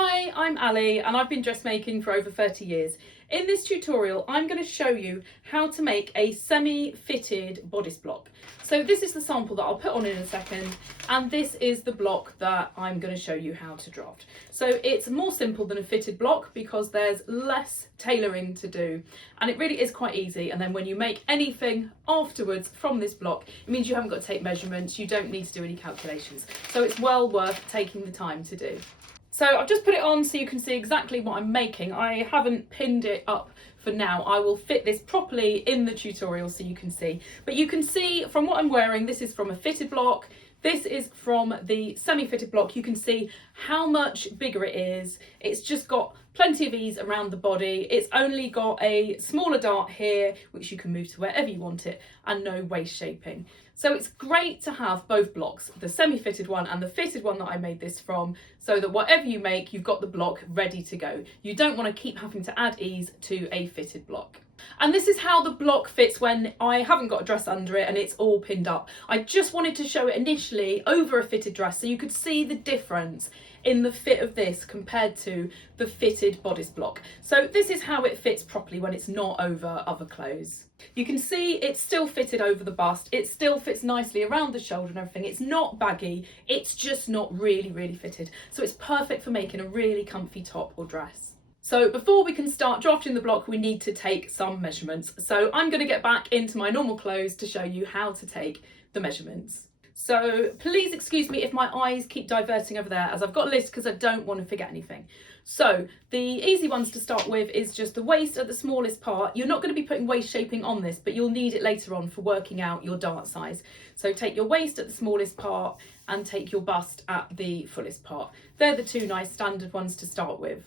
Hi, I'm Ali and I've been dressmaking for over 30 years. In this tutorial, I'm going to show you how to make a semi-fitted bodice block. So this is the sample that I'll put on in a second, and this is the block that I'm going to show you how to draft. So it's more simple than a fitted block because there's less tailoring to do, and it really is quite easy. And then when you make anything afterwards from this block, it means you haven't got to take measurements, you don't need to do any calculations. So it's well worth taking the time to do. So I've just put it on so you can see exactly what I'm making. I haven't pinned it up for now. I will fit this properly in the tutorial so you can see. But you can see from what I'm wearing, this is from a fitted block. This is from the semi-fitted block. You can see how much bigger it is. It's just got plenty of ease around the body. It's only got a smaller dart here, which you can move to wherever you want it, and no waist shaping. So it's great to have both blocks, the semi-fitted one and the fitted one that I made this from, so that whatever you make, you've got the block ready to go. You don't want to keep having to add ease to a fitted block. And this is how the block fits when I haven't got a dress under it and it's all pinned up. I just wanted to show it initially over a fitted dress so you could see the difference in the fit of this compared to the fitted bodice block. So this is how it fits properly when it's not over other clothes. You can see it's still fitted over the bust. It still fits nicely around the shoulder and everything. It's not baggy, it's just not really fitted. So it's perfect for making a really comfy top or dress. So before we can start drafting the block, we need to take some measurements. So I'm going to get back into my normal clothes to show you how to take the measurements. So please excuse me if my eyes keep diverting over there, as I've got a list because I don't want to forget anything. So the easy ones to start with is just the waist at the smallest part. You're not going to be putting waist shaping on this, but you'll need it later on for working out your dart size. So take your waist at the smallest part and take your bust at the fullest part. They're the two nice standard ones to start with.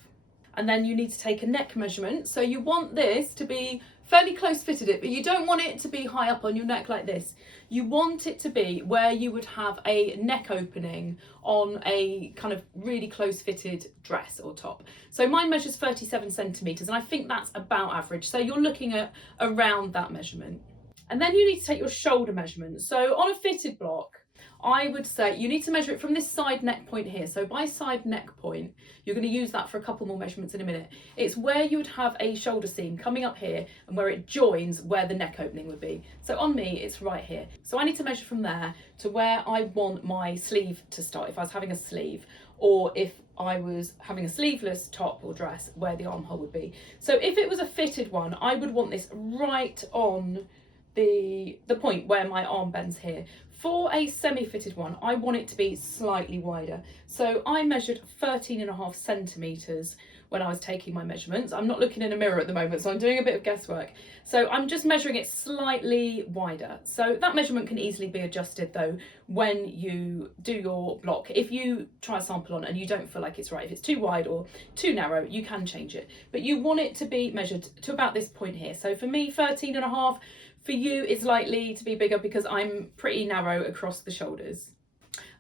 And then you need to take a neck measurement. So you want this to be fairly close fitted it, but you don't want it to be high up on your neck like this. You want it to be where you would have a neck opening on a kind of really close fitted dress or top. So mine measures 37 centimetres and I think that's about average. So you're looking at around that measurement. And then you need to take your shoulder measurement. So on a fitted block, I would say you need to measure it from this side neck point here. So by side neck point, you're going to use that for a couple more measurements in a minute. It's where you would have a shoulder seam coming up here and where it joins where the neck opening would be. So on me, it's right here. So I need to measure from there to where I want my sleeve to start if I was having a sleeve, or if I was having a sleeveless top or dress, where the armhole would be. So if it was a fitted one, I would want this right on the point where my arm bends here. For a semi-fitted one, I want it to be slightly wider. So I measured 13.5 centimetres when I was taking my measurements. I'm not looking in a mirror at the moment, so I'm doing a bit of guesswork. So I'm just measuring it slightly wider. So that measurement can easily be adjusted though when you do your block. If you try a sample on and you don't feel like it's right, if it's too wide or too narrow, you can change it. But you want it to be measured to about this point here. So for me, 13.5. For you, it's likely to be bigger because I'm pretty narrow across the shoulders.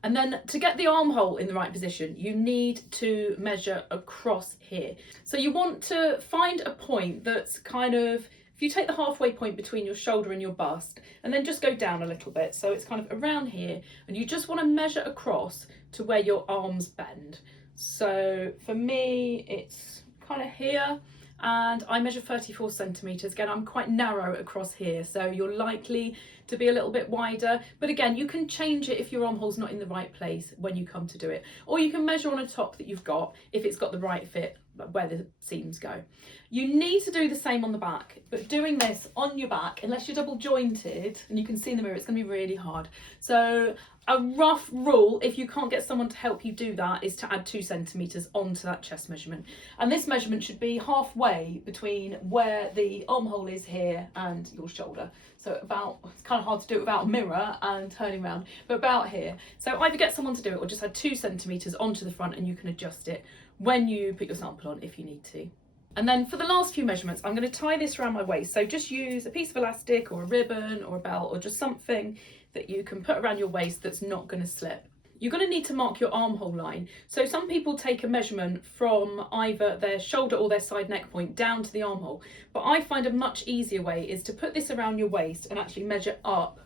And then to get the armhole in the right position, you need to measure across here. So you want to find a point that's kind of, if you take the halfway point between your shoulder and your bust, and then just go down a little bit. So it's kind of around here, and you just want to measure across to where your arms bend. So for me, it's kind of here. And I measure 34 centimetres. Again, I'm quite narrow across here, so you're likely to be a little bit wider. But again, you can change it if your armhole's not in the right place when you come to do it. Or you can measure on a top that you've got if it's got the right fit where the seams go. You need to do the same on the back, but doing this on your back, unless you're double jointed, and you can see in the mirror, it's going to be really hard. So a rough rule, if you can't get someone to help you do that, is to add 2 centimetres onto that chest measurement. And this measurement should be halfway between where the armhole is here and your shoulder. So about, it's kind of hard to do it without a mirror and turning around, but about here. So either get someone to do it or just add 2 centimetres onto the front, and you can adjust it when you put your sample on if you need to. And then for the last few measurements, I'm going to tie this around my waist. So just use a piece of elastic or a ribbon or a belt or just something that you can put around your waist that's not going to slip. You're going to need to mark your armhole line. So some people take a measurement from either their shoulder or their side neck point down to the armhole. But I find a much easier way is to put this around your waist and actually measure up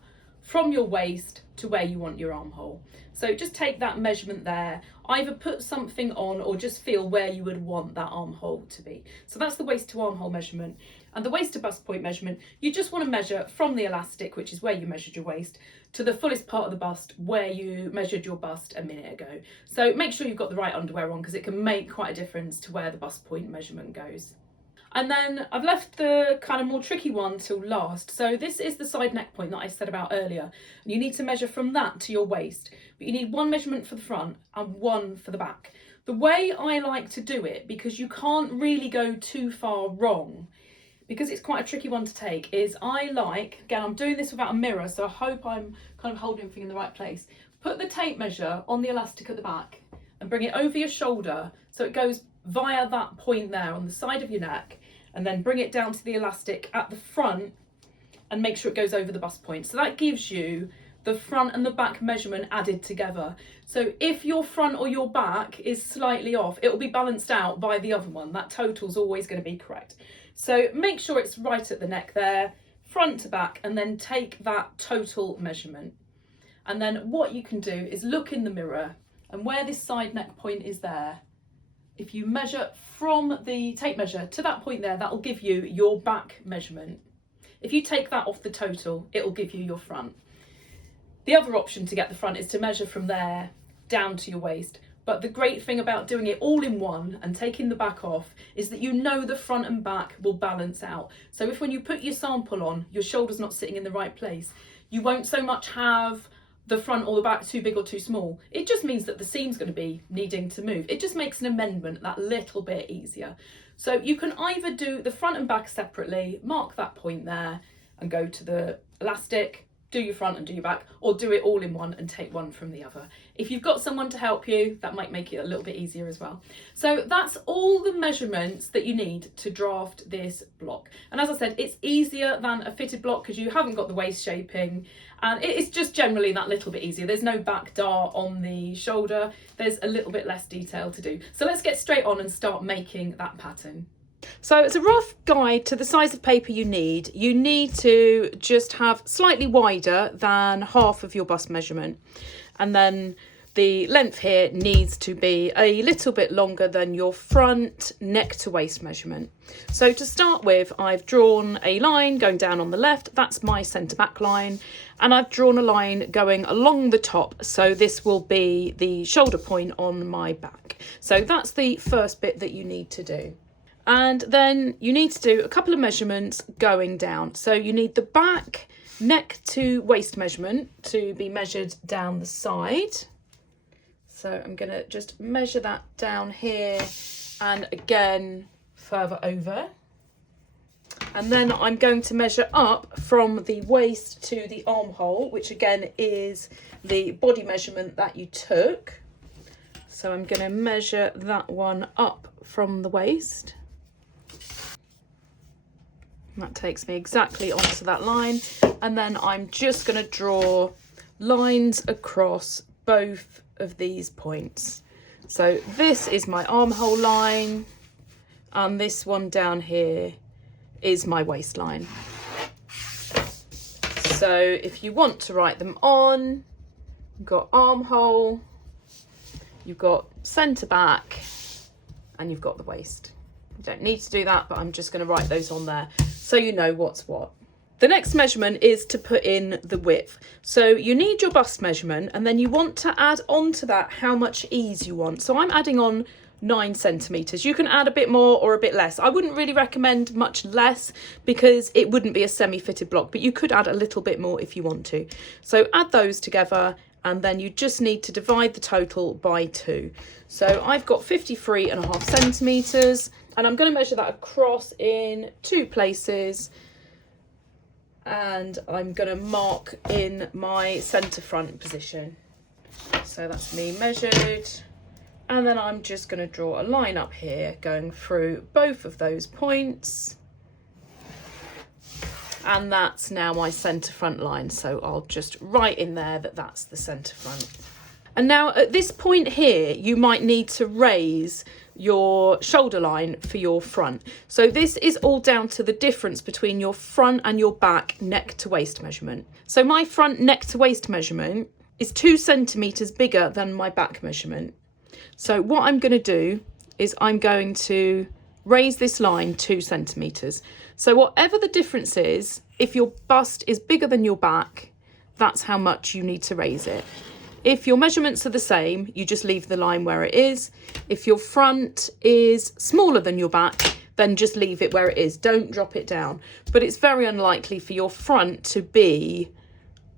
from your waist to where you want your armhole. So just take that measurement there, either put something on or just feel where you would want that armhole to be. So that's the waist to armhole measurement. And the waist to bust point measurement, you just want to measure from the elastic, which is where you measured your waist, to the fullest part of the bust where you measured your bust a minute ago. So make sure you've got the right underwear on, because it can make quite a difference to where the bust point measurement goes. And then I've left the kind of more tricky one till last. So this is the side neck point that I said about earlier. You need to measure from that to your waist, but you need one measurement for the front and one for the back. The way I like to do it, because you can't really go too far wrong, because it's quite a tricky one to take, is I like, again, I'm doing this without a mirror, so I hope I'm kind of holding everything in the right place. Put the tape measure on the elastic at the back and bring it over your shoulder so it goes via that point there on the side of your neck, and then bring it down to the elastic at the front and make sure it goes over the bust point. So that gives you the front and the back measurement added together. So if your front or your back is slightly off, it will be balanced out by the other one. That total's always going to be correct. So make sure it's right at the neck there, front to back, and then take that total measurement. And then what you can do is look in the mirror, and where this side neck point is there, if you measure from the tape measure to that point there, that will give you your back measurement. If you take that off the total, it will give you your front. The other option to get the front is to measure from there down to your waist. But the great thing about doing it all in one and taking the back off is that you know the front and back will balance out. So if when you put your sample on, your shoulder's not sitting in the right place, you won't so much have the front or the back too big or too small. It just means that the seam's going to be needing to move. It just makes an amendment that little bit easier. So you can either do the front and back separately, mark that point there and go to the elastic, do your front and do your back, or do it all in one and take one from the other. If you've got someone to help you, that might make it a little bit easier as well. So that's all the measurements that you need to draft this block. And as I said, it's easier than a fitted block because you haven't got the waist shaping, and it's just generally that little bit easier. There's no back dart on the shoulder. There's a little bit less detail to do. So let's get straight on and start making that pattern. So as a rough guide to the size of paper you need to just have slightly wider than half of your bust measurement. And then the length here needs to be a little bit longer than your front neck to waist measurement. So to start with, I've drawn a line going down on the left. That's my centre back line. And I've drawn a line going along the top. So this will be the shoulder point on my back. So that's the first bit that you need to do. And then you need to do a couple of measurements going down. So you need the back neck to waist measurement to be measured down the side. So I'm going to just measure that down here and again further over. And then I'm going to measure up from the waist to the armhole, which again is the body measurement that you took. So I'm going to measure that one up from the waist. That takes me exactly onto that line, and then I'm just going to draw lines across both of these points. So this is my armhole line, and this one down here is my waistline. So if you want to write them on, you've got armhole, you've got centre back, and you've got the waist. You don't need to do that, but I'm just going to write those on there so you know what's what. The next measurement is to put in the width. So you need your bust measurement, and then you want to add on to that how much ease you want. So I'm adding on 9 centimetres. You can add a bit more or a bit less. I wouldn't really recommend much less because it wouldn't be a semi-fitted block, but you could add a little bit more if you want to. So add those together, and then you just need to divide the total by 2. So I've got 53.5 centimetres, and I'm going to measure that across in 2 places. And I'm going to mark in my centre front position. So that's me measured. And then I'm just going to draw a line up here going through both of those points. And that's now my centre front line. So I'll just write in there that that's the centre front. And now at this point here, you might need to raise your shoulder line for your front. So this is all down to the difference between your front and your back neck to waist measurement. So my front neck to waist measurement is 2 centimeters bigger than my back measurement. So what I'm going to do is I'm going to raise this line 2 centimeters. So whatever the difference is, if your bust is bigger than your back, that's how much you need to raise it. If your measurements are the same, you just leave the line where it is. If your front is smaller than your back, then just leave it where it is. Don't drop it down. But it's very unlikely for your front to be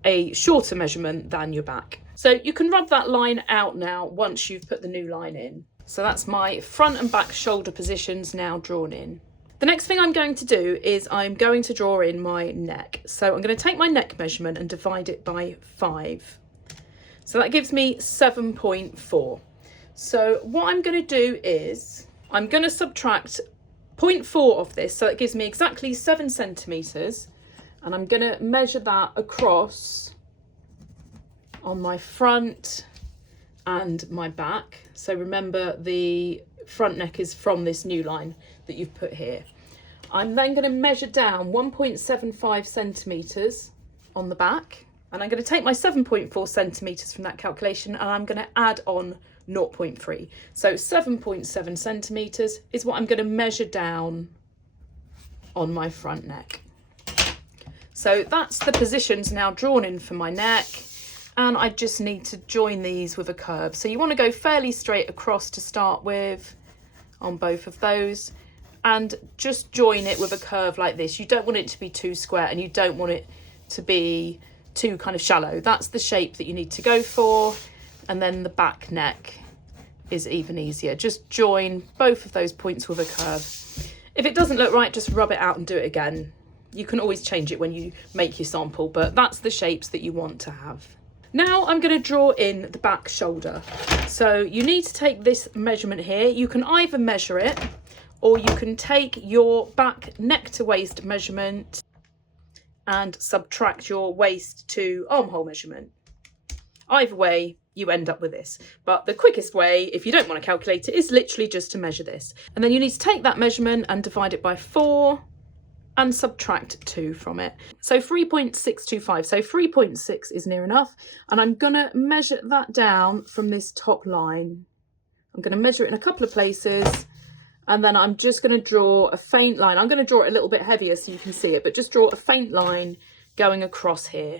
a shorter measurement than your back. So you can rub that line out now once you've put the new line in. So that's my front and back shoulder positions now drawn in. The next thing I'm going to do is I'm going to draw in my neck. So I'm going to take my neck measurement and divide it by 5. So that gives me 7.4. So what I'm going to do is I'm going to subtract 0.4 of this. So it gives me exactly 7 centimeters. And I'm going to measure that across on my front and my back. So remember, the front neck is from this new line that you've put here. I'm then going to measure down 1.75 centimeters on the back. And I'm going to take my 7.4 centimetres from that calculation and I'm going to add on 0.3. So 7.7 centimetres is what I'm going to measure down on my front neck. So that's the positions now drawn in for my neck. And I just need to join these with a curve. So you want to go fairly straight across to start with on both of those. And just join it with a curve like this. You don't want it to be too square and you don't want it to be too kind of shallow. That's the shape that you need to go for. And then the back neck is even easier. Just join both of those points with a curve. If it doesn't look right, just rub it out and do it again. You can always change it when you make your sample, but that's the shapes that you want to have. Now I'm going to draw in the back shoulder. So you need to take this measurement here. You can either measure it or you can take your back neck to waist measurement and subtract your waist to armhole measurement. Either way, you end up with this. But the quickest way, if you don't want to calculate it, is literally just to measure this. And then you need to take that measurement and divide it by 4 and subtract 2 from it. So 3.625. So 3.6 is near enough. And I'm going to measure that down from this top line. I'm going to measure it in a couple of places. And then I'm just going to draw a faint line. I'm going to draw it a little bit heavier so you can see it, but just draw a faint line going across here.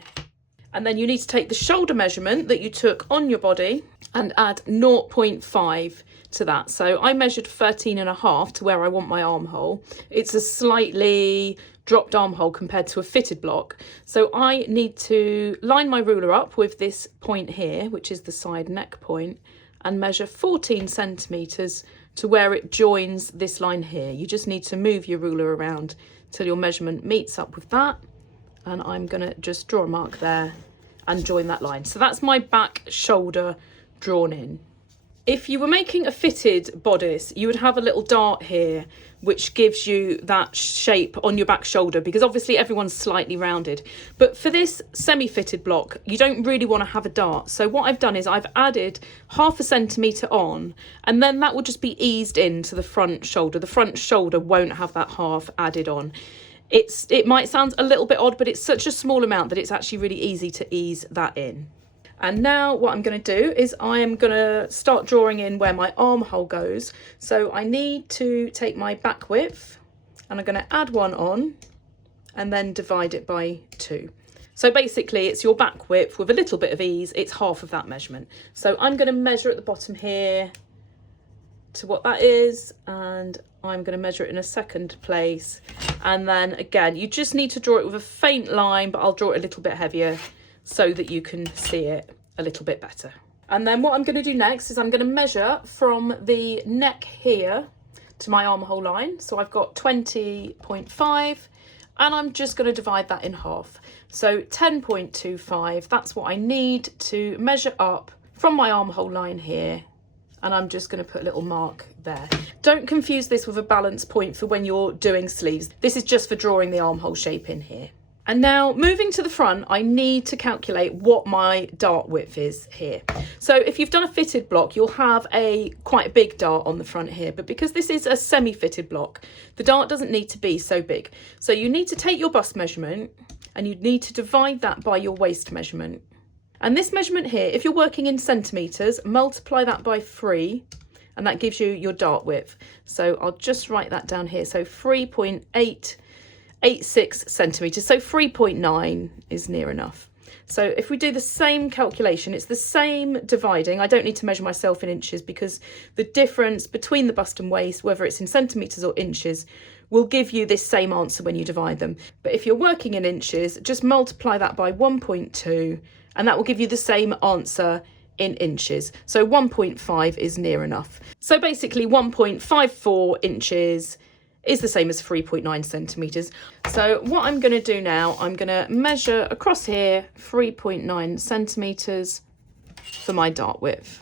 And then you need to take the shoulder measurement that you took on your body and add 0.5 to that. So I measured 13.5 to where I want my armhole. It's a slightly dropped armhole compared to a fitted block. So I need to line my ruler up with this point here, which is the side neck point, and measure 14 centimeters to where it joins this line here. You just need to move your ruler around till your measurement meets up with that. And I'm gonna just draw a mark there and join that line. So that's my back shoulder drawn in. If you were making a fitted bodice, you would have a little dart here, which gives you that shape on your back shoulder, because obviously everyone's slightly rounded. But for this semi-fitted block, you don't really want to have a dart. So what I've done is I've added 0.5 centimetre on, and then that will just be eased into the front shoulder. The front shoulder won't have that half added on. It might sound a little bit odd, but it's such a small amount that it's actually really easy to ease that in. And now what I'm going to do is I am going to start drawing in where my armhole goes. So I need to take my back width and I'm going to add 1 on and then divide it by 2. So basically it's your back width with a little bit of ease. It's half of that measurement. So I'm going to measure at the bottom here to what that is, and I'm going to measure it in a second place. And then again, you just need to draw it with a faint line, but I'll draw it a little bit heavier so that you can see it a little bit better. And then what I'm going to do next is I'm going to measure from the neck here to my armhole line. So I've got 20.5 and I'm just going to divide that in half. So 10.25, that's what I need to measure up from my armhole line here. And I'm just going to put a little mark there. Don't confuse this with a balance point for when you're doing sleeves. This is just for drawing the armhole shape in here. And now moving to the front, I need to calculate what my dart width is here. So if you've done a fitted block, you'll have quite a big dart on the front here, but because this is a semi-fitted block, the dart doesn't need to be so big. So you need to take your bust measurement and you need to divide that by your waist measurement. And this measurement here, if you're working in centimetres, multiply that by 3 and that gives you your dart width. So I'll just write that down here. So 3.886 centimetres, so 3.9 is near enough. So if we do the same calculation, it's the same dividing. I don't need to measure myself in inches because the difference between the bust and waist, whether it's in centimetres or inches, will give you this same answer when you divide them. But if you're working in inches, just multiply that by 1.2 and that will give you the same answer in inches. So 1.5 is near enough. So basically 1.54 inches is the same as 3.9 centimetres. So what I'm going to do now, I'm going to measure across here 3.9 centimetres for my dart width.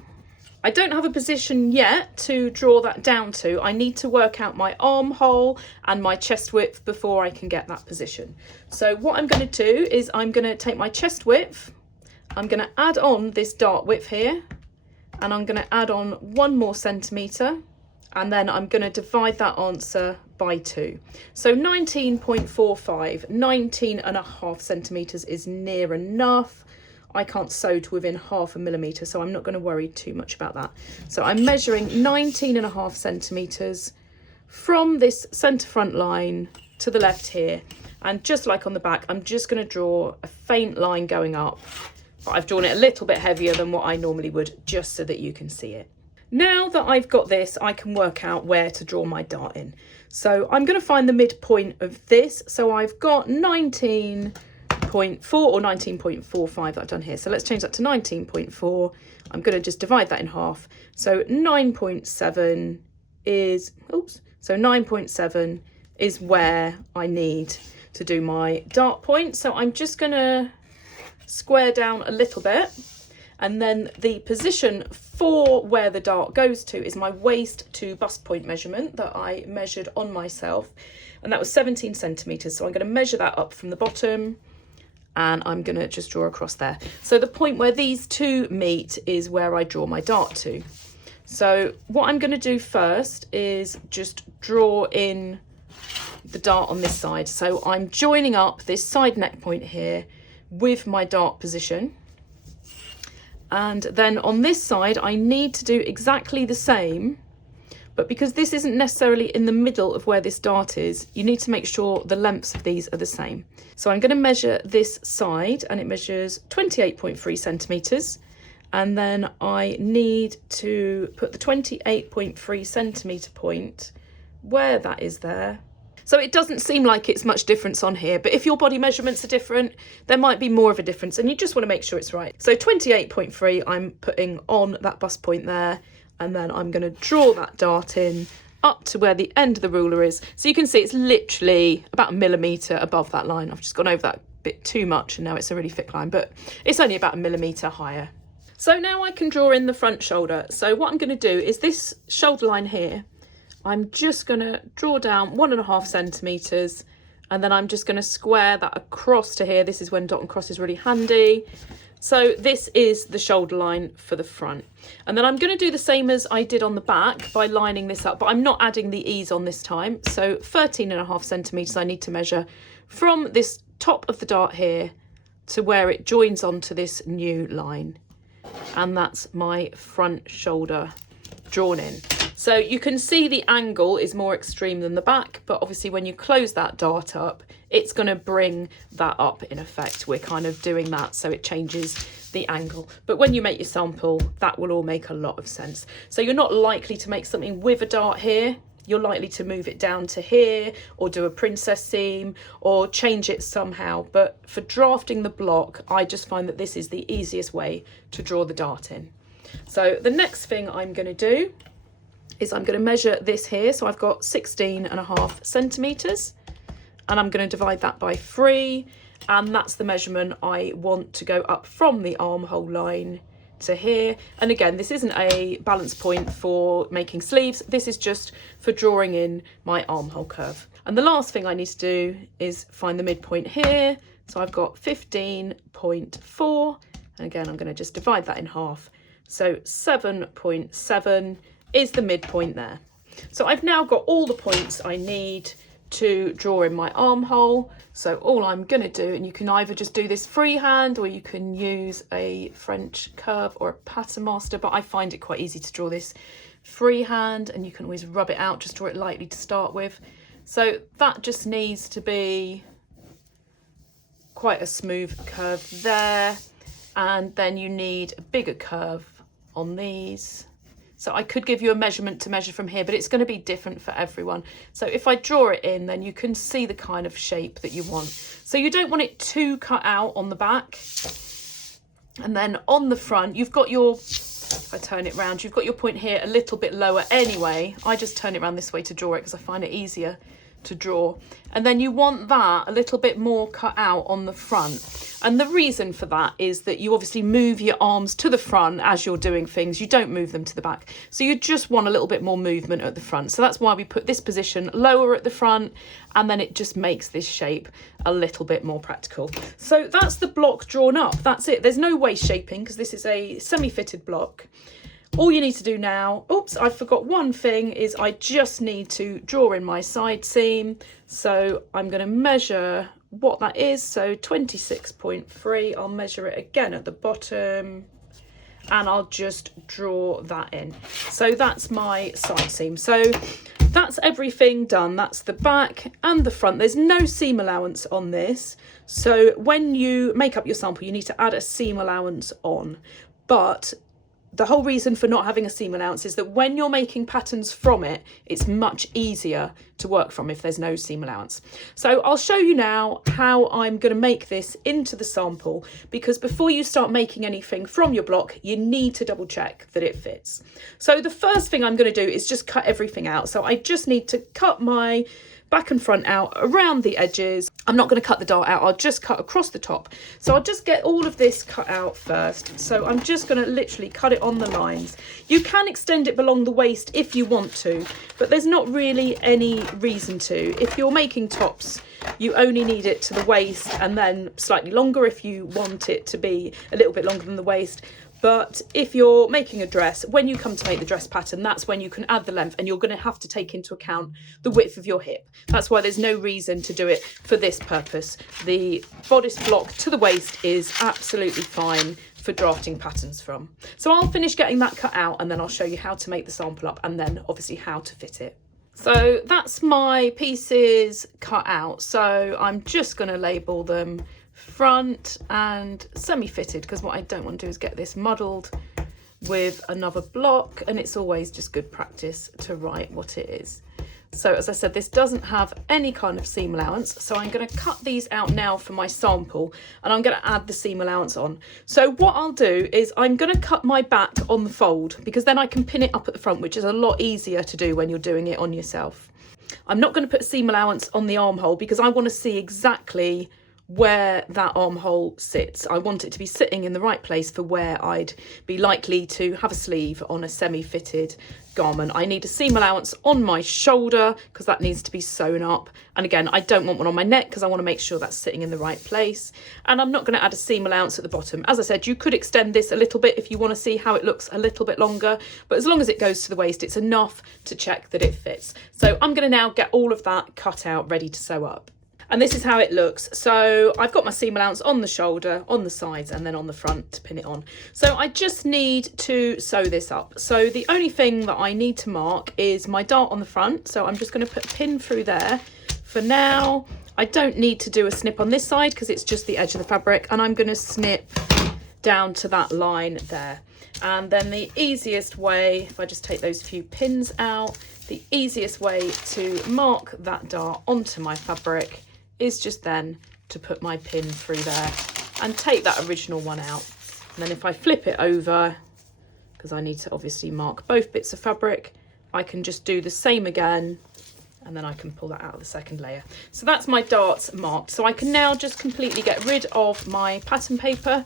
I don't have a position yet to draw that down to. I need to work out my armhole and my chest width before I can get that position. So what I'm going to do is I'm going to take my chest width, I'm going to add on this dart width here, and I'm going to add on 1 more centimetre, and then I'm going to divide that answer by 2. So 19.45, 19.5 centimetres is near enough. I can't sew to within 0.5 millimetre, so I'm not going to worry too much about that. So I'm measuring 19.5 centimetres from this centre front line to the left here. And just like on the back, I'm just going to draw a faint line going up. But I've drawn it a little bit heavier than what I normally would, just so that you can see it. Now that I've got this, I can work out where to draw my dart in. So I'm going to find the midpoint of this. So I've got 19.4 or 19.45 that I've done here. So let's change that to 19.4. I'm going to just divide that in half. So 9.7 is, so 9.7 is where I need to do my dart point. So I'm just going to square down a little bit. And then the position for where the dart goes to is my waist to bust point measurement that I measured on myself. And that was 17 centimetres. So I'm going to measure that up from the bottom and I'm going to just draw across there. So the point where these two meet is where I draw my dart to. So what I'm going to do first is just draw in the dart on this side. So I'm joining up this side neck point here with my dart position. And then on this side, I need to do exactly the same, but because this isn't necessarily in the middle of where this dart is, you need to make sure the lengths of these are the same. So I'm going to measure this side and it measures 28.3 centimetres. And then I need to put the 28.3 centimetre point where that is there. So it doesn't seem like it's much difference on here, but if your body measurements are different, there might be more of a difference and you just want to make sure it's right. So 28.3 I'm putting on that bust point there, and then I'm going to draw that dart in up to where the end of the ruler is. So you can see it's literally about 1 millimetre above that line. I've just gone over that bit too much and now it's a really thick line, but it's only about 1 millimetre higher. So now I can draw in the front shoulder. So what I'm going to do is this shoulder line here, I'm just going to draw down 1.5 centimetres and then I'm just going to square that across to here. This is when dot and cross is really handy. So this is the shoulder line for the front. And then I'm going to do the same as I did on the back by lining this up, but I'm not adding the ease on this time. So 13.5 centimetres I need to measure from this top of the dart here to where it joins onto this new line. And that's my front shoulder drawn in. So you can see the angle is more extreme than the back, but obviously when you close that dart up, it's going to bring that up in effect. We're kind of doing that so it changes the angle. But when you make your sample, that will all make a lot of sense. So you're not likely to make something with a dart here. You're likely to move it down to here or do a princess seam or change it somehow. But for drafting the block, I just find that this is the easiest way to draw the dart in. So the next thing I'm going to do is I'm going to measure this here. So I've got 16.5 centimetres and I'm going to divide that by 3. And that's the measurement I want to go up from the armhole line to here. And again, this isn't a balance point for making sleeves. This is just for drawing in my armhole curve. And the last thing I need to do is find the midpoint here So I've got 15.4, and again, I'm going to just divide that in half. So 7.7 is the midpoint there. So I've now got all the points I need to draw in my armhole. So all I'm going to do, and you can either just do this freehand or you can use a French curve or a pattern master, but I find it quite easy to draw this freehand, and you can always rub it out, just draw it lightly to start with. So that just needs to be quite a smooth curve there, and then you need a bigger curve on these. So I could give you a measurement to measure from here, but it's going to be different for everyone. So if I draw it in, then you can see the kind of shape that you want. So you don't want it too cut out on the back. And then on the front, you've got your, if I turn it round, you've got your point here a little bit lower anyway. I just turn it around this way to draw it because I find it easier to draw. And then you want that a little bit more cut out on the front. And the reason for that is that you obviously move your arms to the front as you're doing things. You don't move them to the back. So you just want a little bit more movement at the front. So that's why we put this position lower at the front, and then it just makes this shape a little bit more practical. So that's the block drawn up. That's it. There's no waist shaping because this is a semi-fitted block. All you need to do now, oops, I forgot one thing, is I just need to draw in my side seam. So I'm going to measure what that is. So 26.3, I'll measure it again at the bottom, and I'll just draw that in. So that's my side seam. So that's everything done. That's the back and the front. There's no seam allowance on this. So when you make up your sample, you need to add a seam allowance on. But the whole reason for not having a seam allowance is that when you're making patterns from it, it's much easier to work from if there's no seam allowance. So I'll show you now how I'm going to make this into the sample, because before you start making anything from your block, you need to double check that it fits. So the first thing I'm going to do is just cut everything out. So I just need to cut my back and front out around the edges. I'm not going to cut the dart out, I'll just cut across the top. So I'll just get all of this cut out first. So I'm just going to literally cut it on the lines. You can extend it along the waist if you want to, but there's not really any reason to. If you're making tops, you only need it to the waist and then slightly longer if you want it to be a little bit longer than the waist. But if you're making a dress, when you come to make the dress pattern, that's when you can add the length, and you're going to have to take into account the width of your hip. That's why there's no reason to do it for this purpose. The bodice block to the waist is absolutely fine for drafting patterns from. So I'll finish getting that cut out, and then I'll show you how to make the sample up, and then obviously how to fit it. So that's my pieces cut out. So I'm just going to label them front and semi-fitted, because what I don't want to do is get this muddled with another block, and it's always just good practice to write what it is. So as I said, this doesn't have any kind of seam allowance, so I'm going to cut these out now for my sample, and I'm going to add the seam allowance on. So what I'll do is I'm going to cut my back on the fold, because then I can pin it up at the front, which is a lot easier to do when you're doing it on yourself. I'm not going to put seam allowance on the armhole because I want to see exactly where that armhole sits. I want it to be sitting in the right place for where I'd be likely to have a sleeve on a semi-fitted garment. I need a seam allowance on my shoulder because that needs to be sewn up, and again I don't want one on my neck because I want to make sure that's sitting in the right place. And I'm not going to add a seam allowance at the bottom. As I said, you could extend this a little bit if you want to see how it looks a little bit longer, but as long as it goes to the waist, it's enough to check that it fits. So I'm going to now get all of that cut out ready to sew up. And this is how it looks. So I've got my seam allowance on the shoulder, on the sides, and then on the front to pin it on. So I just need to sew this up. So the only thing that I need to mark is my dart on the front. So I'm just going to put a pin through there. For now, I don't need to do a snip on this side because it's just the edge of the fabric, and I'm going to snip down to that line there. And then the easiest way, if I just take those few pins out, the easiest way to mark that dart onto my fabric is just then to put my pin through there and take that original one out. And then if I flip it over, because I need to obviously mark both bits of fabric, I can just do the same again, and then I can pull that out of the second layer. So that's my darts marked. So I can now just completely get rid of my pattern paper,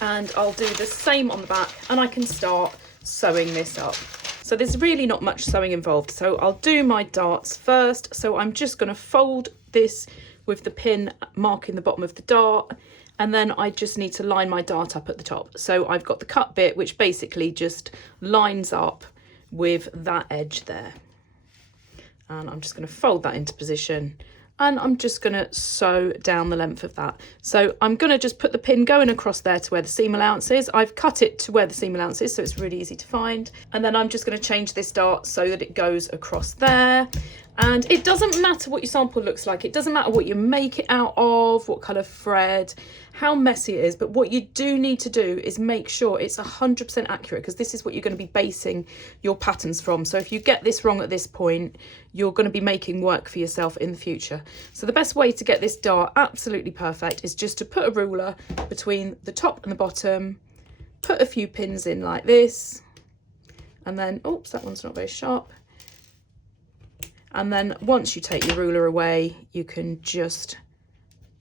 and I'll do the same on the back, and I can start sewing this up. So there's really not much sewing involved. So I'll do my darts first. So I'm just going to fold this with the pin marking the bottom of the dart, and then I just need to line my dart up at the top. So I've got the cut bit, which basically just lines up with that edge there. And I'm just going to fold that into position, and I'm just going to sew down the length of that. So I'm going to just put the pin going across there to where the seam allowance is. I've cut it to where the seam allowance is, so it's really easy to find. And then I'm just going to change this dart so that it goes across there. And it doesn't matter what your sample looks like. It doesn't matter what you make it out of, what colour thread, how messy it is. But what you do need to do is make sure it's 100% accurate, because this is what you're going to be basing your patterns from. So if you get this wrong at this point, you're going to be making work for yourself in the future. So the best way to get this dart absolutely perfect is just to put a ruler between the top and the bottom, put a few pins in like this, and then, oops, that one's not very sharp. And then once you take your ruler away, you can just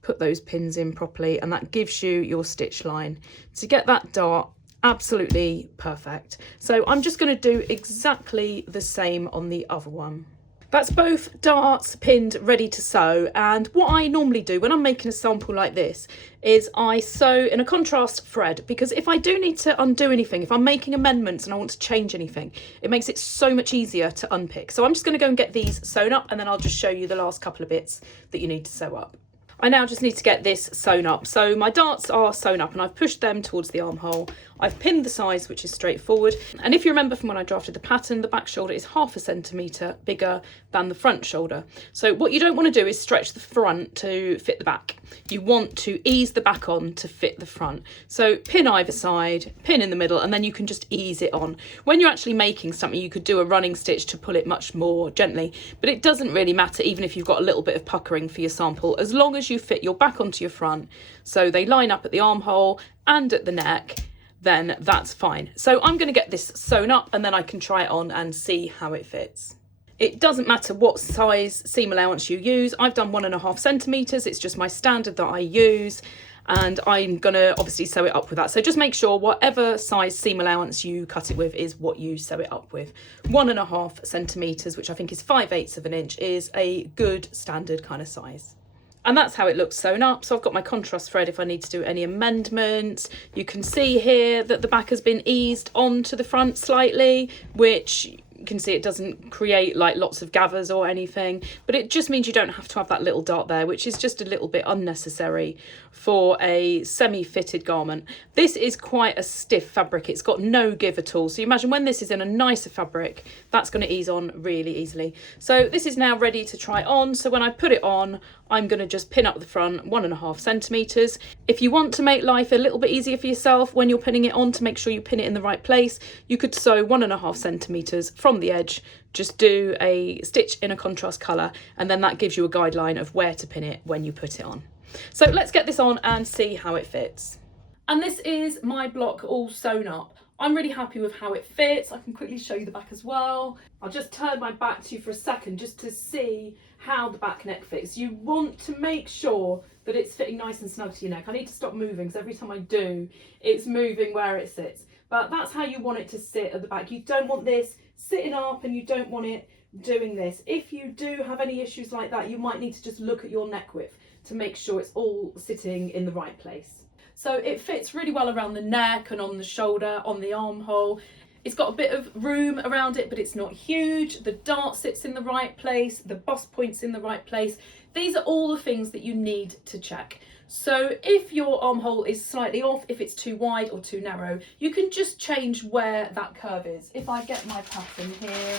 put those pins in properly, and that gives you your stitch line to get that dart absolutely perfect. So I'm just going to do exactly the same on the other one. That's both darts pinned, ready to sew. And what I normally do when I'm making a sample like this is I sew in a contrast thread, because if I do need to undo anything, if I'm making amendments and I want to change anything, it makes it so much easier to unpick. So I'm just going to go and get these sewn up, and then I'll just show you the last couple of bits that you need to sew up. I now just need to get this sewn up. So my darts are sewn up and I've pushed them towards the armhole. I've pinned the sides, which is straightforward. And if you remember from when I drafted the pattern, the back shoulder is 1/2 centimetre bigger than the front shoulder. So what you don't want to do is stretch the front to fit the back. You want to ease the back on to fit the front. So pin either side, pin in the middle, and then you can just ease it on. When you're actually making something, you could do a running stitch to pull it much more gently, but it doesn't really matter even if you've got a little bit of puckering for your sample, as long as you fit your back onto your front so they line up at the armhole and at the neck, then that's fine. So I'm going to get this sewn up and then I can try it on and see how it fits. It doesn't matter what size seam allowance you use. I've done 1.5 centimetres. It's just my standard that I use, and I'm going to obviously sew it up with that. So just make sure whatever size seam allowance you cut it with is what you sew it up with. 1.5 centimetres, which I think is 5/8 of an inch, is a good standard kind of size. And that's how it looks sewn up. So I've got my contrast thread if I need to do any amendments. You can see here that the back has been eased onto the front slightly, which you can see it doesn't create like lots of gathers or anything, but it just means you don't have to have that little dart there, which is just a little bit unnecessary for a semi-fitted garment. This is quite a stiff fabric. It's got no give at all. So you imagine when this is in a nicer fabric, that's going to ease on really easily. So this is now ready to try on. So when I put it on, I'm going to just pin up the front 1.5 centimetres. If you want to make life a little bit easier for yourself when you're pinning it on, to make sure you pin it in the right place, you could sew 1.5 centimetres from the edge, just do a stitch in a contrast colour, and then that gives you a guideline of where to pin it when you put it on. So let's get this on and see how it fits. And this is my block all sewn up. I'm really happy with how it fits. I can quickly show you the back as well. I'll just turn my back to you for a second just to see how the back neck fits. You want to make sure that it's fitting nice and snug to your neck. I need to stop moving because every time I do, it's moving where it sits. But that's how you want it to sit at the back. You don't want this sitting up and you don't want it doing this. If you do have any issues like that, you might need to just look at your neck width to make sure it's all sitting in the right place. So it fits really well around the neck and on the shoulder, on the armhole. It's got a bit of room around it, but it's not huge. The dart sits in the right place, the bust point's in the right place. These are all the things that you need to check. So if your armhole is slightly off, if it's too wide or too narrow, you can just change where that curve is. If I get my pattern here,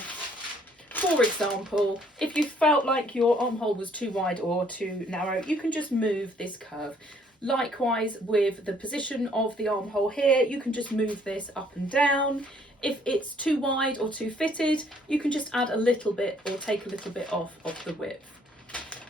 for example, if you felt like your armhole was too wide or too narrow, you can just move this curve. Likewise with the position of the armhole here, you can just move this up and down. If it's too wide or too fitted, you can just add a little bit or take a little bit off of the width.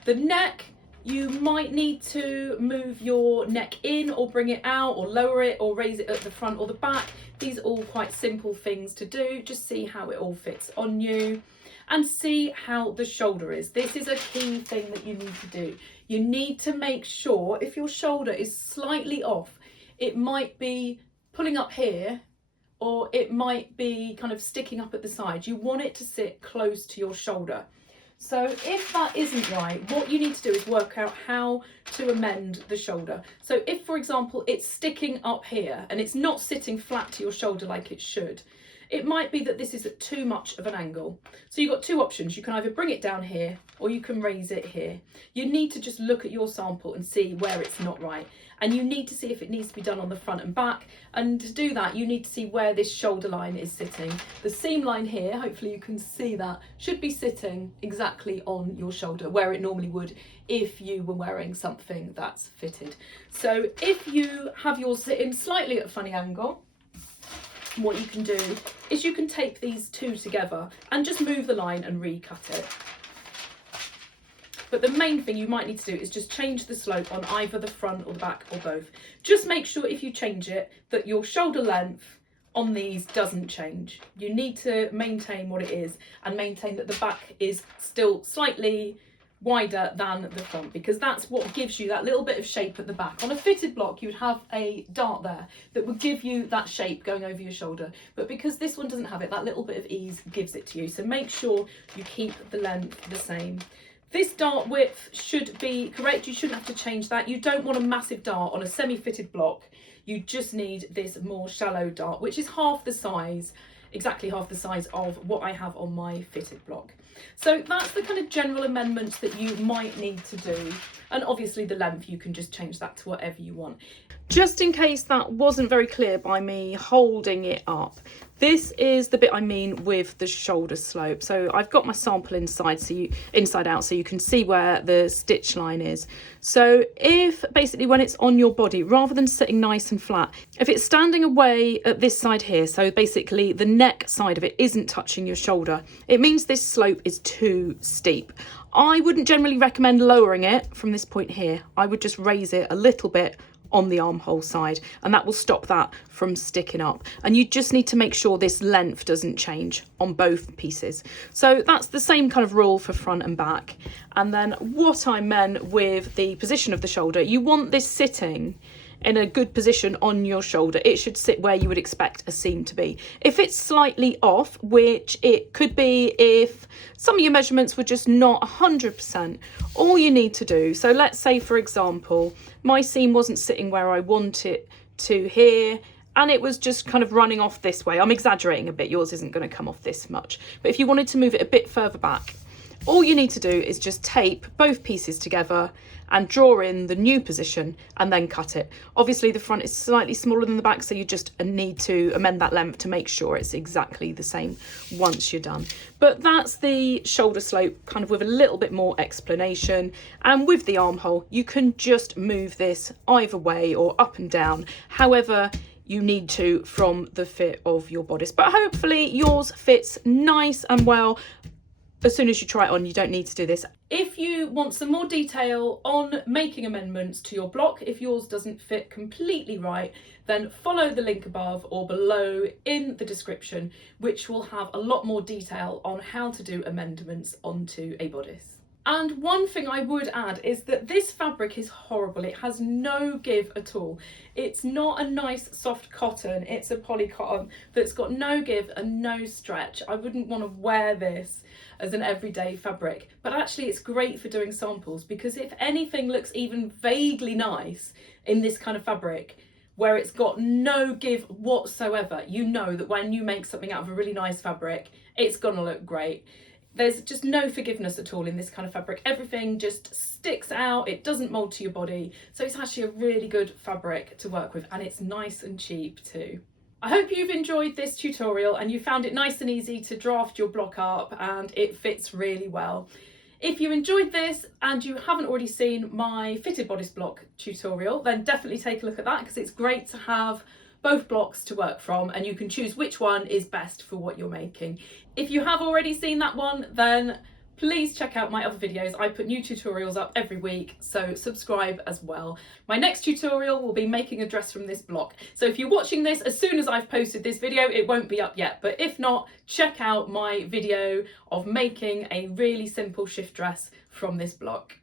The neck, you might need to move your neck in or bring it out or lower it or raise it at the front or the back. These are all quite simple things to do. Just see how it all fits on you and see how the shoulder is. This is a key thing that you need to do. You need to make sure if your shoulder is slightly off, it might be pulling up here or it might be kind of sticking up at the side. You want it to sit close to your shoulder. So if that isn't right, what you need to do is work out how to amend the shoulder. So if, for example, it's sticking up here and it's not sitting flat to your shoulder like it should, it might be that this is at too much of an angle. So you've got two options. You can either bring it down here or you can raise it here. You need to just look at your sample and see where it's not right. And you need to see if it needs to be done on the front and back. And to do that, you need to see where this shoulder line is sitting. The seam line here, hopefully you can see that, should be sitting exactly on your shoulder, where it normally would if you were wearing something that's fitted. So if you have yours sitting slightly at a funny angle, what you can do is you can tape these two together and just move the line and recut it. But the main thing you might need to do is just change the slope on either the front or the back or both. Just make sure if you change it that your shoulder length on these doesn't change. You need to maintain what it is and maintain that the back is still slightly wider than the front, because that's what gives you that little bit of shape at the back. On a fitted block you would have a dart there that would give you that shape going over your shoulder, but because this one doesn't have it, that little bit of ease gives it to you. So make sure you keep the length the same. This dart width should be correct. You shouldn't have to change that. You don't want a massive dart on a semi-fitted block. You just need this more shallow dart, which is half the size, exactly half the size of what I have on my fitted block. So that's the kind of general amendments that you might need to do. And obviously the length, you can just change that to whatever you want. Just in case that wasn't very clear by me holding it up, this is the bit I mean with the shoulder slope. So I've got my sample inside out so you can see where the stitch line is. So if basically when it's on your body, rather than sitting nice and flat, if it's standing away at this side here, so basically the neck side of it isn't touching your shoulder, it means this slope is too steep. I wouldn't generally recommend lowering it from this point here. I would just raise it a little bit on the armhole side, and that will stop that from sticking up. And you just need to make sure this length doesn't change on both pieces. So that's the same kind of rule for front and back. And then what I meant with the position of the shoulder, you want this sitting in a good position on your shoulder. It should sit where you would expect a seam to be. If it's slightly off, which it could be if some of your measurements were just not 100%, all you need to do, so let's say for example, my seam wasn't sitting where I want it to here, and it was just kind of running off this way. I'm exaggerating a bit, yours isn't going to come off this much. But if you wanted to move it a bit further back, all you need to do is just tape both pieces together and draw in the new position and then cut it. Obviously the front is slightly smaller than the back, so you just need to amend that length to make sure it's exactly the same once you're done. But that's the shoulder slope kind of with a little bit more explanation. And with the armhole, you can just move this either way or up and down, however you need to from the fit of your bodice. But hopefully yours fits nice and well. As soon as you try it on, you don't need to do this. If you want some more detail on making amendments to your block, if yours doesn't fit completely right, then follow the link above or below in the description, which will have a lot more detail on how to do amendments onto a bodice. And one thing I would add is that this fabric is horrible. It has no give at all. It's not a nice soft cotton, it's a poly cotton that's got no give and no stretch. I wouldn't want to wear this as an everyday fabric, but actually it's great for doing samples, because if anything looks even vaguely nice in this kind of fabric, where it's got no give whatsoever, you know that when you make something out of a really nice fabric, it's gonna look great. There's just no forgiveness at all in this kind of fabric. Everything just sticks out, it doesn't mold to your body. So it's actually a really good fabric to work with, and it's nice and cheap too. I hope you've enjoyed this tutorial and you found it nice and easy to draft your block up, and it fits really well. If you enjoyed this and you haven't already seen my fitted bodice block tutorial, then definitely take a look at that, because it's great to have both blocks to work from and you can choose which one is best for what you're making. If you have already seen that one, then please check out my other videos. I put new tutorials up every week, so subscribe as well. My next tutorial will be making a dress from this block. So if you're watching this as soon as I've posted this video, it won't be up yet. But if not, check out my video of making a really simple shift dress from this block.